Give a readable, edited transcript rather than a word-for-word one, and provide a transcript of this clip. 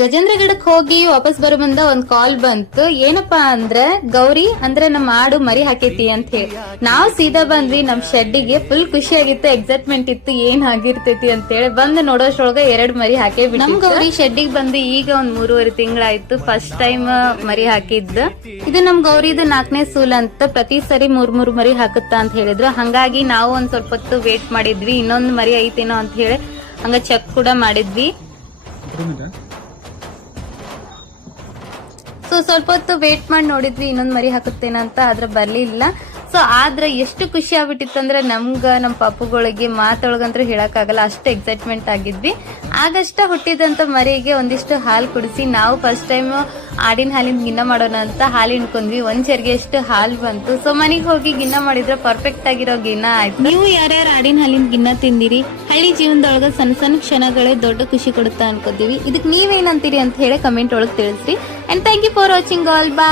ಗಜೇಂದ್ರ ಗಿಡಕ್ ಹೋಗಿ ವಾಪಸ್ ಬರೋ ಮುಂದ ಒಂದ್ ಕಾಲ್ ಬಂತು. ಏನಪ್ಪಾ ಅಂದ್ರೆ ಗೌರಿ ಅಂದ್ರೆ ನಮ್ಮ ಆಡು ಮರಿ ಹಾಕೈತಿ ಅಂತ ಹೇಳಿ ನಾವ್ ಸೀದಾ ಬಂದ್ವಿ ನಮ್ ಶೆಡ್ಡಿಗೆ. ಫುಲ್ ಖುಷಿ ಆಗಿತ್ತು, ಎಕ್ಸೈಟ್ಮೆಂಟ್ ಇತ್ತು ಏನ್ ಆಗಿರ್ತೈತಿ ಅಂತ ಹೇಳಿ. ಬಂದ್ ನೋಡೋಷ್ರೊಳಗ 2 ಮರಿ ಹಾಕೇ ಬಿಟ್ಟು ನಮ್ ಗೌರಿ ಶೆಡ್ಡಿಗೆ ಬಂದು ಈಗ ಒಂದ್ 3.5 ತಿಂಗಳಾಯ್ತು. ಫಸ್ಟ್ ಟೈಮ್ ಮರಿ ಹಾಕಿದ್ದ. ಇದು ನಮ್ ಗೌರಿದು 4ನೇ ಸೂಲ್ ಅಂತ. ಪ್ರತಿ ಸರಿ 3 ಮರಿ ಹಾಕುತ್ತಾ ಅಂತ ಹೇಳಿದ್ರು. ಹಂಗಾಗಿ ನಾವು ಒಂದ್ ಸ್ವಲ್ಪ ಹೊತ್ತು ವೇಟ್ ಮಾಡಿದ್ವಿ, ಇನ್ನೊಂದ್ ಮರಿ ಐತೇನೋ ಅಂತ ಹೇಳಿ ಹಂಗ ಚೆಕ್ ಕೂಡ ಮಾಡಿದ್ವಿ. ಸೊ ಸ್ವಲ್ಪ ಹೊತ್ತು ವೇಟ್ ಮಾಡಿ ನೋಡಿದ್ವಿ ಇನ್ನೊಂದ್ ಮರಿ ಹಾಕುತ್ತೇನಂತ, ಆದ್ರೆ ಬರ್ಲಿಲ್ಲ. ಸೊ ಆದ್ರೆ ಎಷ್ಟು ಖುಷಿ ಆಗ್ಬಿಟ್ಟಿತ್ತು ಅಂದ್ರೆ ನಮ್ಗ ನಮ್ ಪಾಪುಗಳಿಗೆ ಮಾತೊಳಗಂತ್ರ ಹೇಳಕ್ ಆಗಲ್ಲ, ಅಷ್ಟು ಎಕ್ಸೈಟ್ಮೆಂಟ್ ಆಗಿದ್ವಿ. ಆಗಷ್ಟ ಹುಟ್ಟಿದಂತ ಮರಿಗೆ ಒಂದಿಷ್ಟು ಹಾಲು ಕುಡಿಸಿ ನಾವು ಫಸ್ಟ್ ಟೈಮ್ ಆಡಿನ ಹಾಲಿನ ಗಿನ್ನ ಮಾಡೋಣ ಅಂತ ಹಾಲು ಹಿಂಡ್ಕೊಂಡ್ವಿ. 1 ಚೆರ್ಗೆ ಅಷ್ಟು ಹಾಲು ಬಂತು. ಸೊ ಮನೆಗೆ ಹೋಗಿ ಗಿನ್ನ ಮಾಡಿದ್ರೆ ಪರ್ಫೆಕ್ಟ್ ಆಗಿರೋ ಗಿನ್ನ ಆಯ್ತು. ನೀವು ಯಾರ್ಯಾರು ಆಡಿನ ಹಾಲಿನ ಗಿನ್ನ ತಿಂದಿರಿ? ಹಳ್ಳಿ ಜೀವನದೊಳಗ ಸಣ್ಣ ಸಣ್ಣ ಕ್ಷಣಗಳೇ ದೊಡ್ಡ ಖುಷಿ ಕೊಡುತ್ತಾ ಅನ್ಕೋತೀವಿ. ಇದಕ್ ನೀವೇನಂತೀರಿ ಅಂತ ಹೇಳಿ ಕಮೆಂಟ್ ಒಳಗೆ ತಿಳಿಸ್ರಿ. And thank you for watching all. Bye.